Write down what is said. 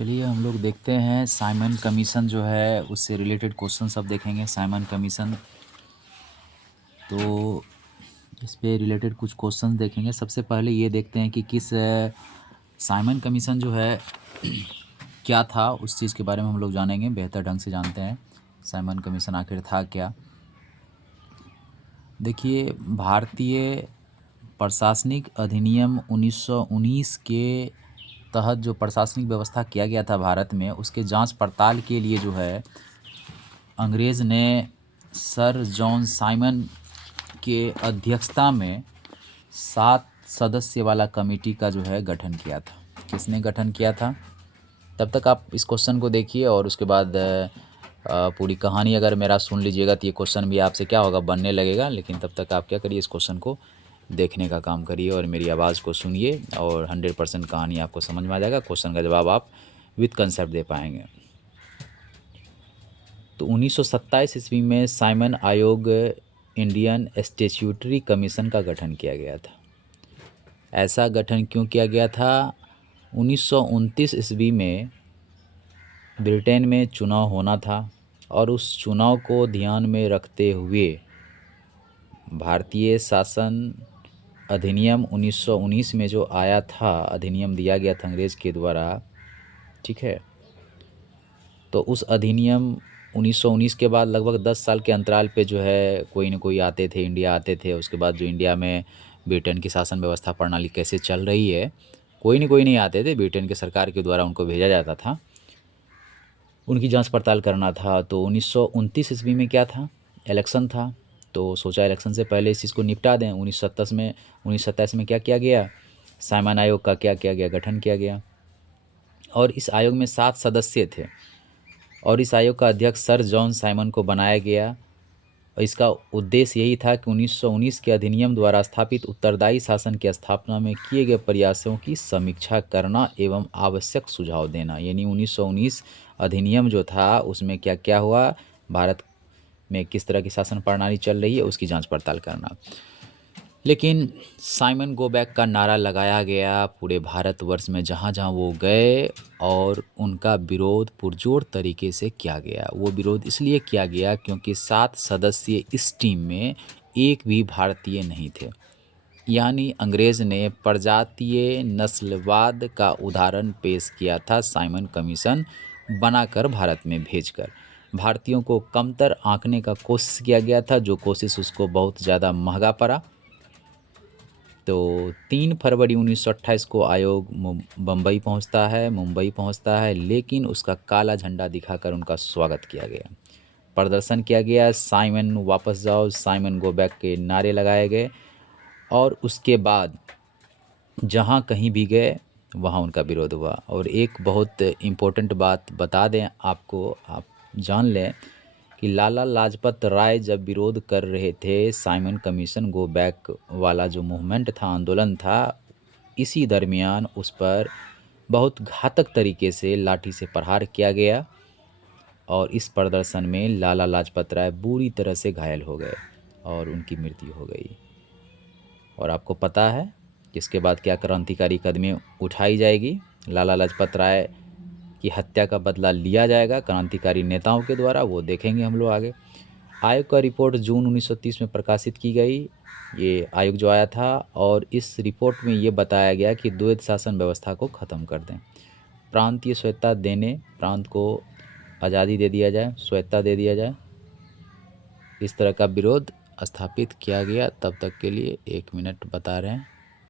चलिए हम लोग देखते हैं साइमन कमीशन जो है उससे रिलेटेड क्वेश्चन सब देखेंगे। साइमन कमीशन तो इस पे रिलेटेड कुछ क्वेश्चन देखेंगे। सबसे पहले ये देखते हैं कि किस साइमन कमीशन जो है क्या था, उस चीज़ के बारे में हम लोग जानेंगे, बेहतर ढंग से जानते हैं साइमन कमीशन आखिर था क्या। देखिए, भारतीय प्रशासनिक अधिनियम 1919 के तहत जो प्रशासनिक व्यवस्था किया गया था भारत में, उसके जांच पड़ताल के लिए जो है अंग्रेज़ ने सर जॉन साइमन के अध्यक्षता में 7 सदस्य वाला कमेटी का जो है गठन किया था। किसने गठन किया था? तब तक आप इस क्वेश्चन को देखिए और उसके बाद पूरी कहानी अगर मेरा सुन लीजिएगा तो ये क्वेश्चन भी आपसे क्या होगा, बनने लगेगा। लेकिन तब तक आप क्या करिए, इस क्वेश्चन को देखने का काम करिए और मेरी आवाज़ को सुनिए और 100% कहानी आपको समझ में आ जाएगा। क्वेश्चन का जवाब आप विद कंसेप्ट दे पाएंगे। तो 1927 ईस्वी में साइमन आयोग इंडियन स्टैट्यूटरी कमीशन का गठन किया गया था। ऐसा गठन क्यों किया गया था? 1929 ईस्वी में ब्रिटेन में चुनाव होना था और उस चुनाव को ध्यान में रखते हुए भारतीय शासन अधिनियम 1919 में जो आया था, अधिनियम दिया गया था अंग्रेज़ के द्वारा, ठीक है। तो उस अधिनियम 1919 के बाद लगभग 10 साल के अंतराल पे जो है कोई न कोई आते थे, इंडिया आते थे। उसके बाद जो इंडिया में ब्रिटेन की शासन व्यवस्था प्रणाली कैसे चल रही है, कोई न कोई नहीं आते थे, ब्रिटेन के सरकार के द्वारा उनको भेजा जाता था, उनकी जांच पड़ताल करना था। तो 1929 ईस्वी में क्या था, इलेक्शन था। तो सोचा इलेक्शन से पहले इस चीज़ को निपटा दें। 1927 में क्या किया गया, साइमन आयोग का क्या किया गया, गठन किया गया। और इस आयोग में 7 सदस्य थे और इस आयोग का अध्यक्ष सर जॉन साइमन को बनाया गया। इसका उद्देश्य यही था कि 1919 के अधिनियम द्वारा स्थापित उत्तरदायी शासन की स्थापना में किए गए प्रयासों की समीक्षा करना एवं आवश्यक सुझाव देना। यानी 1919 अधिनियम जो था उसमें क्या क्या हुआ, भारत में किस तरह की शासन प्रणाली चल रही है, उसकी जांच पड़ताल करना। लेकिन साइमन गो बैक का नारा लगाया गया पूरे भारतवर्ष में, जहाँ जहाँ वो गए, और उनका विरोध पुरजोर तरीके से किया गया। वो विरोध इसलिए किया गया क्योंकि 7 सदस्य इस टीम में एक भी भारतीय नहीं थे। यानी अंग्रेज़ ने प्रजातीय नस्लवाद का उदाहरण पेश किया था साइमन कमीशन बनाकर भारत में भेजकर। भारतीयों को कमतर आंकने का कोशिश किया गया था, जो कोशिश उसको बहुत ज़्यादा महंगा पड़ा। तो 3 फरवरी 1928 को आयोग मुंबई पहुंचता है, लेकिन उसका काला झंडा दिखाकर उनका स्वागत किया गया, प्रदर्शन किया गया। साइमन वापस जाओ, साइमन गो बैक के नारे लगाए गए और उसके बाद जहां कहीं भी गए वहां उनका विरोध हुआ। और एक बहुत इम्पोर्टेंट बात बता दें आपको, आप जान लें कि लाला लाजपत राय जब विरोध कर रहे थे साइमन कमीशन गो बैक वाला जो मूवमेंट था, आंदोलन था, इसी दरमियान उस पर बहुत घातक तरीके से लाठी से प्रहार किया गया और इस प्रदर्शन में लाला लाजपत राय बुरी तरह से घायल हो गए और उनकी मृत्यु हो गई। और आपको पता है कि इसके बाद क्या क्रांतिकारी कदमें उठाई जाएगी, लाला लाजपत राय की हत्या का बदला लिया जाएगा क्रांतिकारी नेताओं के द्वारा, वो देखेंगे हम लोग आगे। आयोग का रिपोर्ट जून 1930 में प्रकाशित की गई, ये आयोग जो आया था, और इस रिपोर्ट में ये बताया गया कि द्वैध शासन व्यवस्था को ख़त्म कर दें, प्रांतीय स्वायत्तता देने, प्रांत को आज़ादी दे दिया जाए, स्वायत्तता दे दिया जाए। इस तरह का विरोध स्थापित किया गया। तब तक के लिए 1 मिनट बता रहे हैं।